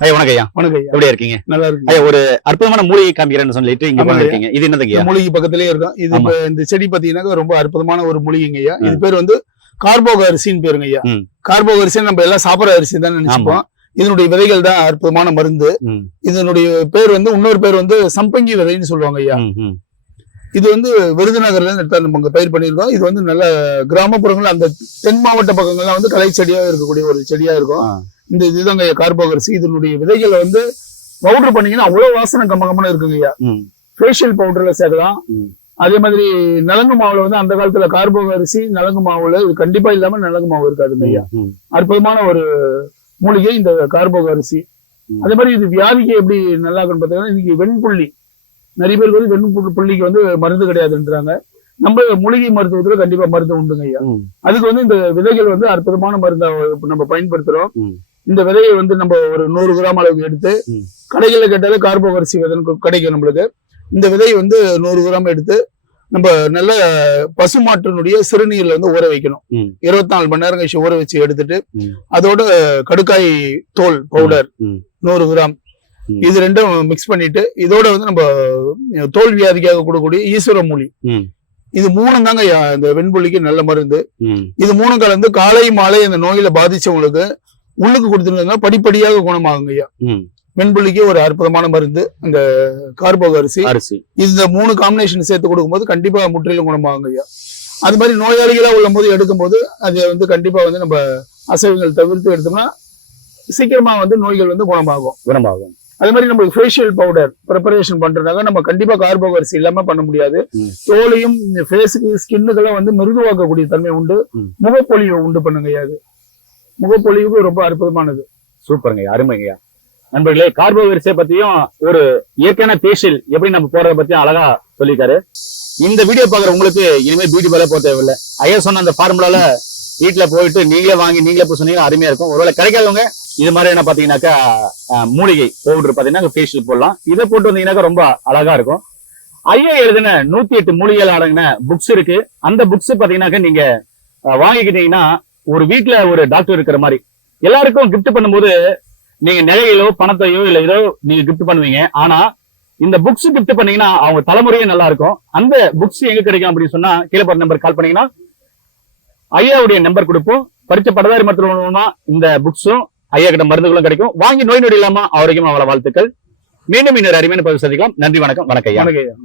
ஐயா வணக்கம் ஐயா வணக்கம் ஐயா எப்படி இருக்கீங்க? நல்லா இருக்கு ஐயா ஒரு அற்புதமான மூலிகை காமிக்கிறேன்னு சொல்லிட்டு இங்க. பண்ணிருக்கீங்க இது என்னது ஐயா? மூலிகை பக்கத்திலேயே இருக்கும். இது இந்த செடி பாத்தீங்கன்னா ரொம்ப அற்புதமான ஒரு மூலிகைங்க ஐயா இது. பேர் வந்து கார்போக அரிசின்னு பேருங்க ஐயா. கார்போக அரிசி நம்ம எல்லாம் சாப்பிடுற அரிசி தான் நினைச்சுப்போம். இதனுடைய விதைகள் தான் அற்புதமான மருந்து. இதனுடைய பேர் வந்து இன்னொரு பேர் வந்து சம்பங்கி விதைன்னு சொல்லுவாங்க ஐயா. இது வந்து விருதுநகர்ல இருந்து நம்ம பயிர் பண்ணியிருக்கோம். இது வந்து நல்ல கிராமப்புறங்கள் அந்த தென் மாவட்ட பக்கங்கள்லாம் வந்து கலை செடியா இருக்கக்கூடிய ஒரு செடியா இருக்கும். இந்த இதுதாங்க ஐயா கார்போக அரிசி இதனுடைய விதைகளை வந்து பவுடர் பண்ணீங்கன்னா அவ்வளவு வாசனை கம்ம கம்மன இருக்குங்க ஐயா. ஃபேஷியல் பவுடர்ல சேர்க்கலாம். அதே மாதிரி நலங்கு மாவுல வந்து அந்த காலத்துல கார்போக அரிசி நலங்கு மாவுல இது கண்டிப்பா இல்லாம நலங்கு மாவு இருக்காதுங்க ஐயா. அற்புதமான ஒரு மூலிகை இந்த கார்போக அரிசி ம். அதே மாதிரி இது வியாதிக்கு எப்படி நல்லா இருக்குன்னு பார்த்தீங்கன்னா இன்னைக்கு வெண்புள்ளி. நிறைய பேருக்கு வந்து வெண்புள்ளி புள்ளிக்கு வந்து மருந்து கிடையாதுன்றாங்க. நம்ம மூலிகை மருத்துவத்துல கண்டிப்பா மருந்து உண்டுங்க ஐயா. அதுக்கு வந்து இந்த விதைகள் வந்து அற்புதமான மருந்தா நம்ம பயன்படுத்துறோம். இந்த விதையை வந்து நம்ம ஒரு நூறு கிராம் அளவுக்கு எடுத்து. கடைகள்ல கேட்டாலே கார்போக அரிசி விதை கிடைக்கும் நம்மளுக்கு இந்த விதையை வந்து நூறு கிராம் எடுத்து நம்ம நல்ல பசுமாட்டினுடைய சிறுநீர்ல வந்து ஊற வைக்கணும். இருபத்தி நாலு மணி நேரம் கழிச்சு ஊற வச்சு எடுத்துட்டு. அதோட கடுக்காய் தோல் பவுடர். நூறு கிராம். இது ரெண்டும் மிக்ஸ் பண்ணிட்டு இதோட வந்து நம்ம தோல் வியாதிக்காக கொடுக்கக்கூடிய ஈஸ்வர மூலி. இது மூணும் தாங்க இந்த வெண்புள்ளிக்கு நல்ல மருந்து. இது மூணும் கலந்து காலை மாலை இந்த நோயில பாதிச்சவங்களுக்கு உள்ளுக்கு கொடுத்துருந்தா படிப்படியாக குணமாகுங்க ஐயா. வெண்புள்ளிக்கு ஒரு அற்புதமான மருந்து இந்த கார்போக அரிசி. அரிசி. இந்த மூணு காம்பினேஷன் சேர்த்து கொடுக்கும்போது கண்டிப்பா முற்றிலும் குணமாகுங்க ஐயா. அது மாதிரி நோயாளிகளா உள்ள போது எடுக்கும்போது அது வந்து கண்டிப்பா வந்து நம்ம அசைவங்கள் தவிர்த்து எடுத்தோம்னா சீக்கிரமா வந்து நோய்கள் வந்து குணமாகும். குணமாகும். அதே மாதிரி நம்ம ஃபேஷியல் பவுடர் ப்ரிப்பரேஷன் பண்றதுனால நம்ம கண்டிப்பா கார்போக அரிசி இல்லாம பண்ண முடியாது. தோலையும் ஃபேஸுக்கு ஸ்கின்னுக்கெல்லாம் வந்து மிருதுவாக்கக்கூடிய தன்மை உண்டு. முகப்பொலிவை உண்டு பண்ணுங்க அது. முகப்பொலிவுக்கு ரொம்ப அற்புதமானது. சூப்பருங்க அருமைங்கய்யா. அருமைங்க நண்பர்களே கார்போ வரிசை பத்தியும் ஒரு இயற்கையான ஃபேஷியல் எப்படி நம்ம போறத பத்தியும் அழகா சொல்லிருக்காரு இந்த வீடியோ பாக்குற உங்களுக்கு இனிமே பியூட்டி பார்லர் போக தேவையில்லை. ஐயா சொன்ன அந்த ஃபார்முலால வீட்டுல போயிட்டு நீங்களே வாங்கி நீங்களே போய் சொன்னீங்க அருமையா இருக்கும். ஒருவேளை கிடைக்காதவங்க இது மாதிரி என்ன பாத்தீங்கன்னாக்கா மூலிகை பவுடர் பாத்தீங்கன்னா ஃபேஷியல் போடலாம். இதை போட்டு வந்தீங்கன்னாக்கா ரொம்ப அழகா இருக்கும். ஐயா எழுதின நூத்தி எட்டு மூலிகைகள் அடங்கின புக்ஸ் இருக்கு. அந்த புக்ஸ் பாத்தீங்கன்னாக்கா நீங்க வாங்கிக்கிட்டீங்கன்னா ஒரு வீட்டுல ஒரு டாக்டர் இருக்கிற மாதிரி. எல்லாருக்கும் கிஃப்ட் பண்ணும்போது நீங்க நிலையிலோ பணத்தையோ இல்ல ஏதோ நீங்க கிஃப்ட் பண்ணுவீங்க. ஆனா இந்த புக்ஸ் கிஃப்ட் பண்ணீங்கன்னா அவங்க தலைமுறையே நல்லா இருக்கும். அந்த புக்ஸ் எங்க கிடைக்கும் அப்படின்னு சொன்னா கீழே நம்பர் கால் பண்ணீங்கன்னா ஐயாவுடைய நம்பர் கொடுப்போம். பரிச்ச படதாரி மருத்துவ இந்த புக்ஸும் ஐயா கிட்ட மருந்துகளும் கிடைக்கும். வாங்கி நோய் நொடி இல்லாம ஆரோக்கியமா அவள வாழ்த்துக்கள். மீண்டும் இன்னொரு அருமையான பதிவு சந்திக்கலாம். நன்றி வணக்கம். வணக்கம் வணக்கம் ஐயா.